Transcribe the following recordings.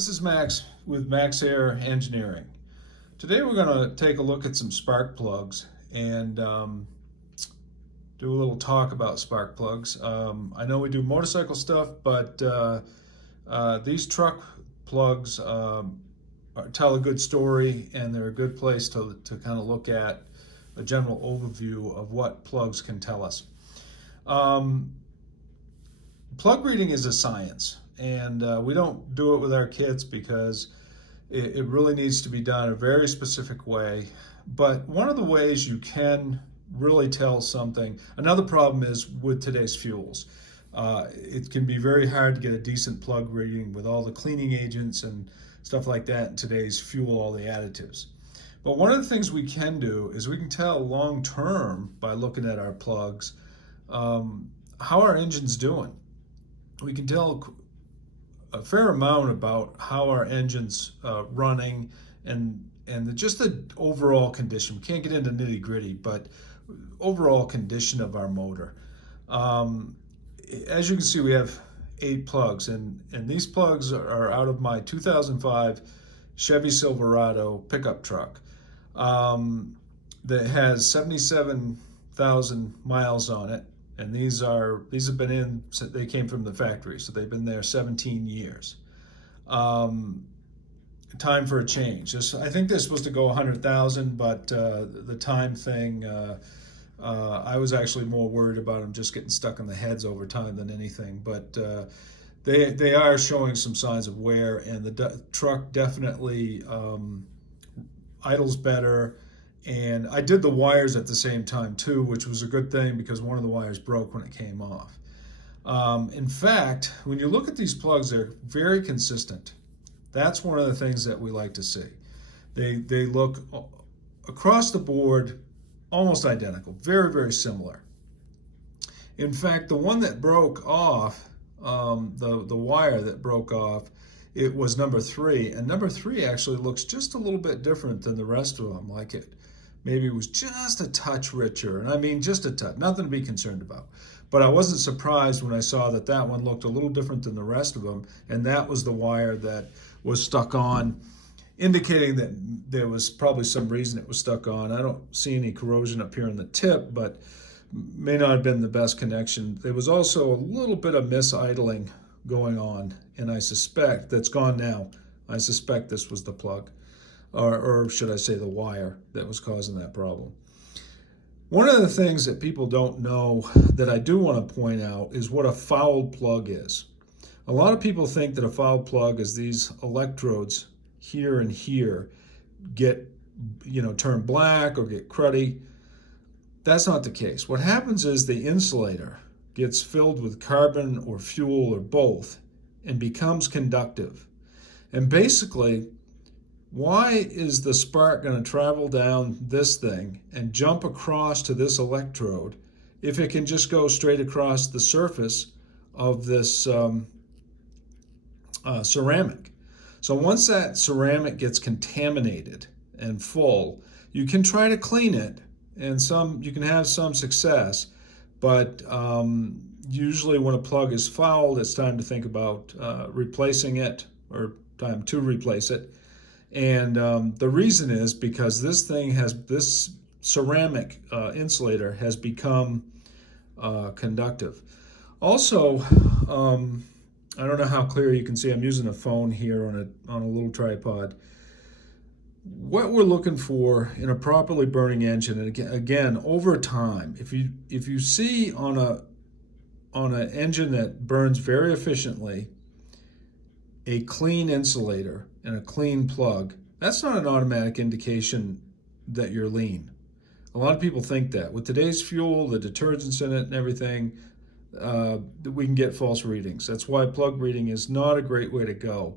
This is Max with Maxair Engineering. Today we're going to take a look at some spark plugs and do a little talk about spark plugs. I know we do motorcycle stuff, but these truck plugs tell a good story, and they're a good place to kind of look at a general overview of what plugs can tell us. Plug reading is a science, and we don't do it with our kits because it really needs to be done a very specific way. But one of the ways you can really tell something, another problem is with today's fuels. It can be very hard to get a decent plug reading with all the cleaning agents and stuff like that in today's fuel, all the additives. But one of the things we can do is we can tell long term by looking at our plugs how our engine's doing. We can tell a fair amount about how our engine's running and just the overall condition. We can't get into nitty gritty, but overall condition of our motor. As you can see, we have 8 plugs, and these plugs are out of my 2005 Chevy Silverado pickup truck that has 77,000 miles on it. And these have been in, they came from the factory, so they've been there 17 years. Time for a change. I think they're supposed to go 100,000, but the time thing, I was actually more worried about them just getting stuck in the heads over time than anything. But they are showing some signs of wear, and the truck definitely idles better. And I did the wires at the same time too, which was a good thing because one of the wires broke when it came off. In fact, when you look at these plugs, they're very consistent. That's one of the things that we like to see. They look across the board almost identical, very, very similar. In fact, the one that broke off, the wire that broke off, it was number 3, and number 3 actually looks just a little bit different than the rest of them. Like maybe it was just a touch richer, and I mean just a touch, nothing to be concerned about. But I wasn't surprised when I saw that one looked a little different than the rest of them, and that was the wire that was stuck on, indicating that there was probably some reason it was stuck on. I don't see any corrosion up here in the tip, but may not have been the best connection. There was also a little bit of mis-idling going on, and I suspect that's gone now. I suspect this was the plug, or should I say the wire that was causing that problem. One of the things that people don't know that I do want to point out is what a fouled plug is. A lot of people think that a fouled plug is these electrodes here and here get, turn black or get cruddy. That's not the case. What happens is the insulator gets filled with carbon or fuel or both and becomes conductive. And basically, why is the spark going to travel down this thing and jump across to this electrode if it can just go straight across the surface of this ceramic? So once that ceramic gets contaminated and full, you can try to clean it, and you can have some success, but usually when a plug is fouled, it's time to think about replacing it, or time to replace it. And the reason is because this ceramic insulator has become conductive. Also, I don't know how clear you can see. I'm using a phone here on a little tripod. What we're looking for in a properly burning engine, and again over time, if you see on an engine that burns very efficiently, a clean insulator and a clean plug, that's not an automatic indication that you're lean. A lot of people think that. With today's fuel, the detergents in it and everything, we can get false readings. That's why plug reading is not a great way to go.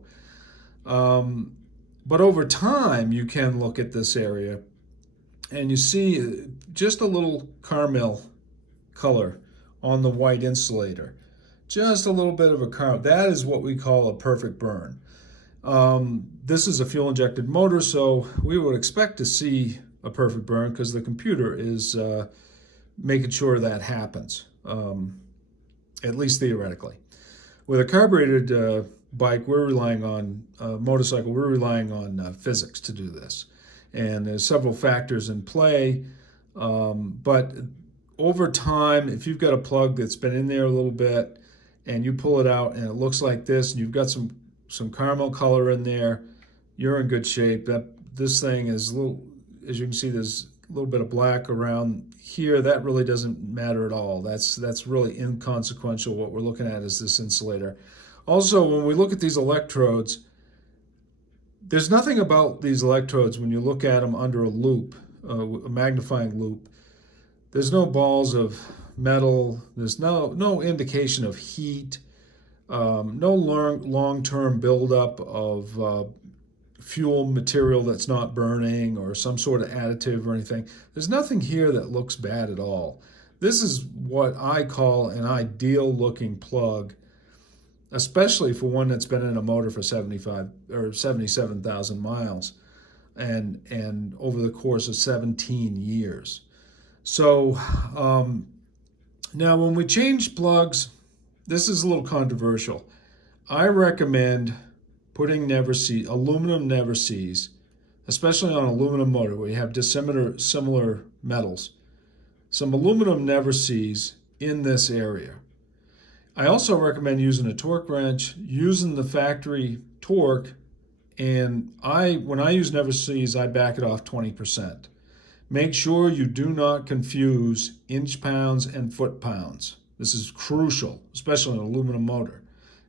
But over time, you can look at this area and you see just a little caramel color on the white insulator. Just a little bit of a caramel. That is what we call a perfect burn. This is a fuel-injected motor, so we would expect to see a perfect burn because the computer is making sure that happens, at least theoretically. With a carbureted bike, we're relying on motorcycle, we're relying on physics to do this. And there's several factors in play, but over time, if you've got a plug that's been in there a little bit and you pull it out and it looks like this, and you've got some caramel color in there, you're in good shape. This thing is a little, as you can see, there's a little bit of black around here. That really doesn't matter at all. That's really inconsequential. What we're looking at is this insulator. Also, when we look at these electrodes, there's nothing about these electrodes when you look at them under a loupe, a magnifying loupe. There's no balls of metal. There's no indication of heat. No long-term buildup of fuel material that's not burning or some sort of additive or anything. There's nothing here that looks bad at all. This is what I call an ideal looking plug, especially for one that's been in a motor for 75 or 77,000 miles and over the course of 17 years. So now when we change plugs, this is a little controversial. I recommend putting aluminum never sees, especially on an aluminum motor where you have similar metals, some aluminum never sees in this area. I also recommend using a torque wrench, using the factory torque, and when I use never sees, I back it off 20%. Make sure you do not confuse inch pounds and foot pounds. This is crucial, especially on an aluminum motor.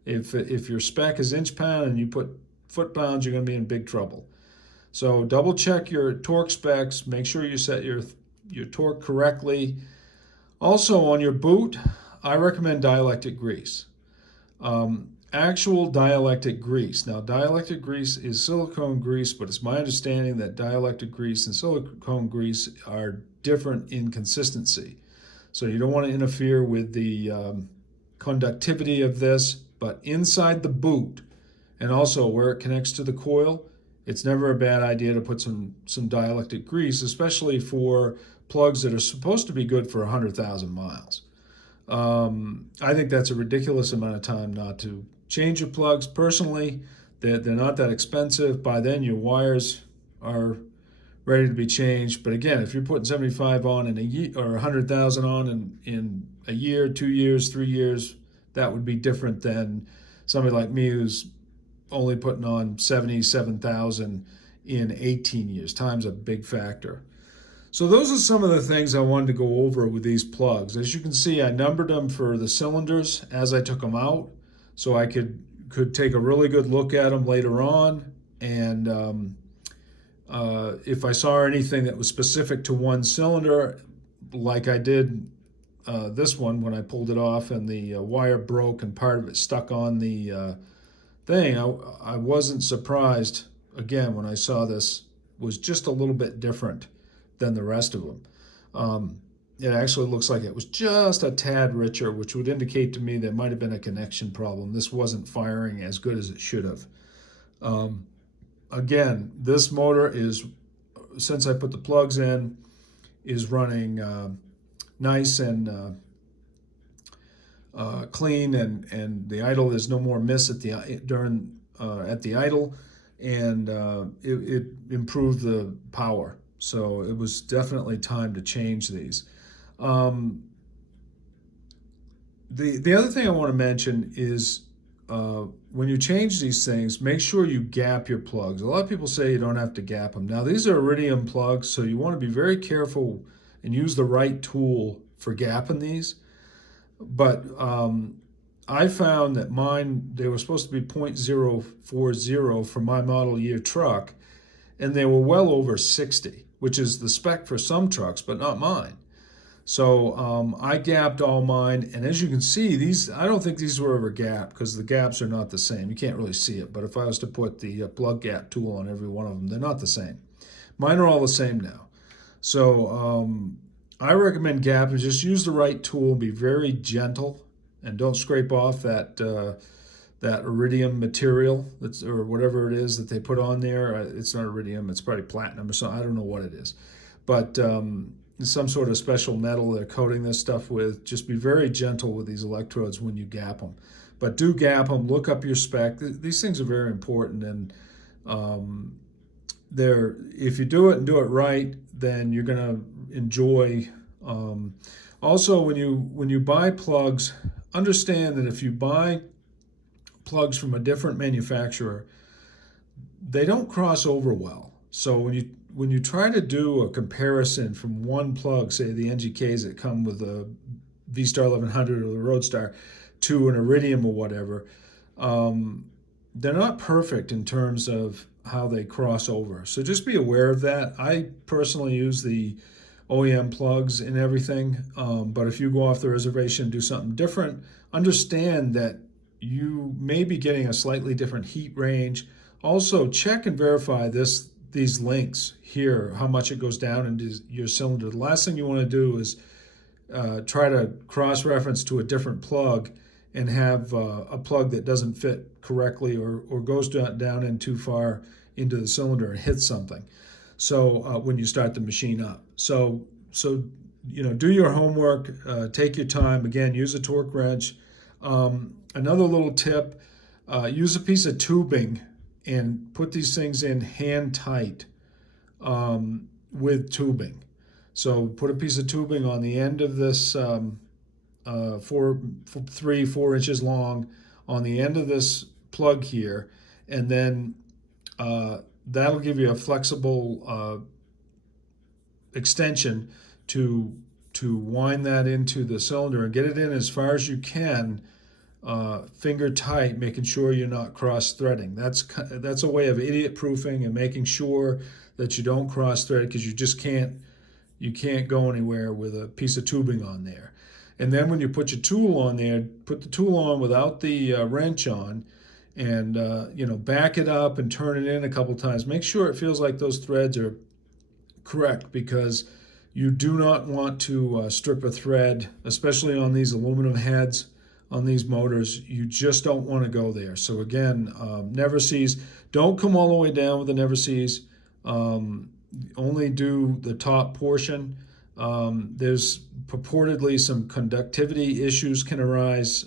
If your spec is inch pound and you put foot pounds, you're going to be in big trouble. So double check your torque specs. Make sure you set your torque correctly. Also on your boot, I recommend dielectric grease. Actual dielectric grease. Now, dielectric grease is silicone grease, but it's my understanding that dielectric grease and silicone grease are different in consistency. So you don't want to interfere with the conductivity of this, but inside the boot and also where it connects to the coil, it's never a bad idea to put some dielectric grease, especially for plugs that are supposed to be good for 100,000 miles. I think that's a ridiculous amount of time not to change your plugs. Personally, they're not that expensive. By then, your wires are ready to be changed. But again, if you're putting 75 on in a year or 100,000 on in a year, 2 years, 3 years, that would be different than somebody like me who's only putting on 77,000 in 18 years. Time's a big factor. So those are some of the things I wanted to go over with these plugs. As you can see, I numbered them for the cylinders as I took them out, so I could take a really good look at them later on. And if I saw anything that was specific to one cylinder, like I did this one when I pulled it off and the wire broke and part of it stuck on the thing, I wasn't surprised, again, when I saw this was just a little bit different than the rest of them. It actually looks like it was just a tad richer, which would indicate to me there might have been a connection problem. This wasn't firing as good as it should have. Again, this motor is, since I put the plugs in, is running nice and clean, and the idle, there's no more miss at the idle, and it improved the power. So it was definitely time to change these. The other thing I want to mention is when you change these things, make sure you gap your plugs. A lot of people say you don't have to gap them. Now, these are iridium plugs, so you want to be very careful and use the right tool for gapping these. But I found that mine, they were supposed to be 0.040 for my model year truck, and they were well over 60, which is the spec for some trucks, but not mine. So I gapped all mine, and as you can see, these, I don't think these were ever gapped because the gaps are not the same. You can't really see it, but if I was to put the plug gap tool on every one of them, they're not the same. Mine are all the same now. So I recommend gapping. Just use the right tool, be very gentle, and don't scrape off that iridium material or whatever it is that they put on there. It's not iridium, it's probably platinum or something. I don't know what it is, but some sort of special metal they're coating this stuff with. Just be very gentle with these electrodes when you gap them. but do gap them, look up your spec. These things are very important, and if you do it and do it right, then you're going to enjoy. Also, when you buy plugs, understand that if you buy plugs from a different manufacturer, they don't cross over well. So when you try to do a comparison from one plug, say the NGKs that come with a V-Star 1100 or the Roadstar, to an Iridium or whatever, they're not perfect in terms of how they cross over. So just be aware of that. I personally use the OEM plugs and everything, but if you go off the reservation and do something different, understand that you may be getting a slightly different heat range. Also, check and verify these links here, how much it goes down into your cylinder. The last thing you want to do is try to cross-reference to a different plug and have a plug that doesn't fit correctly or goes down in too far into the cylinder and hits something. So when you start the machine up. So do your homework, take your time. Again, use a torque wrench. Another little tip, use a piece of tubing and put these things in hand tight with tubing. So put a piece of tubing on the end of this 4 inches long on the end of this plug here, and then that'll give you a flexible extension to wind that into the cylinder and get it in as far as you can, finger tight, making sure you're not cross-threading. That's a way of idiot-proofing and making sure that you don't cross-thread, because you can't go anywhere with a piece of tubing on there. And then when you put your tool on there, put the tool on without the wrench on, and back it up and turn it in a couple times. Make sure it feels like those threads are correct, because you do not want to strip a thread, especially on these aluminum heads on these motors. You just don't want to go there. So again, never sees. Don't come all the way down with the never sees. Only do the top portion. There's purportedly some conductivity issues can arise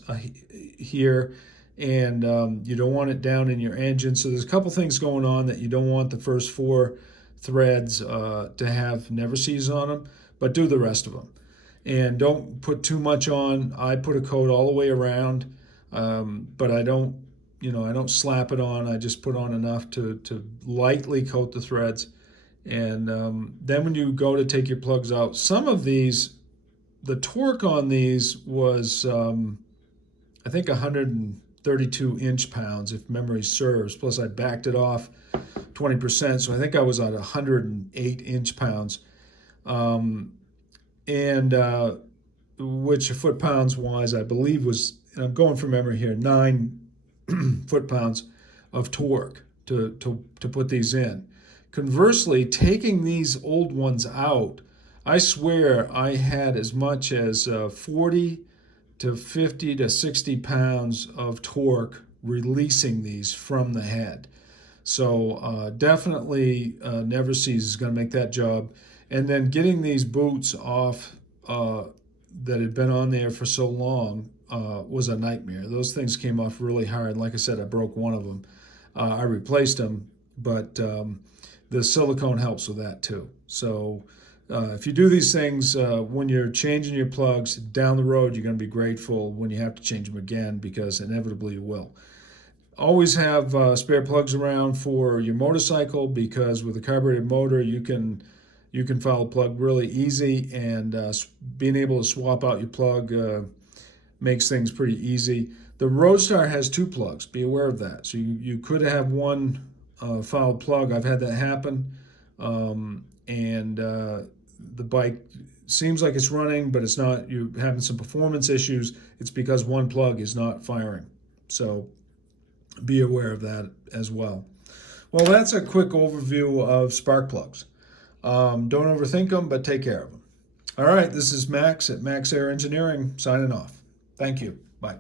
here, and you don't want it down in your engine. So there's a couple things going on that you don't want the first 4 threads to have never sees on them, but do the rest of them. And don't put too much on. I put a coat all the way around, but I don't slap it on. I just put on enough to lightly coat the threads. And then when you go to take your plugs out, some of these, the torque on these was, I think 132 inch-pounds, if memory serves. Plus I backed it off 20%, so I think I was at 108 inch-pounds. Which foot-pounds wise, I believe was, and I'm going from memory here, 9 foot-pounds of torque to put these in. Conversely, taking these old ones out, I swear I had as much as 40 to 50 to 60 pounds of torque releasing these from the head. So definitely never sees is going to make that job. And then getting these boots off that had been on there for so long was a nightmare. Those things came off really hard. Like I said, I broke one of them. I replaced them, but the silicone helps with that too. So if you do these things when you're changing your plugs down the road, you're going to be grateful when you have to change them again, because inevitably you will. Always have spare plugs around for your motorcycle, because with a carbureted motor you can file a plug really easy, and being able to swap out your plug makes things pretty easy. The Roadstar has 2 plugs. Be aware of that. So you could have one fouled plug. I've had that happen, and the bike seems like it's running, but it's not. You're having some performance issues. It's because one plug is not firing. So be aware of that as well. Well, that's a quick overview of spark plugs. Don't overthink them, but take care of them. All right, this is Max at Maxair Engineering signing off. Thank you. Bye.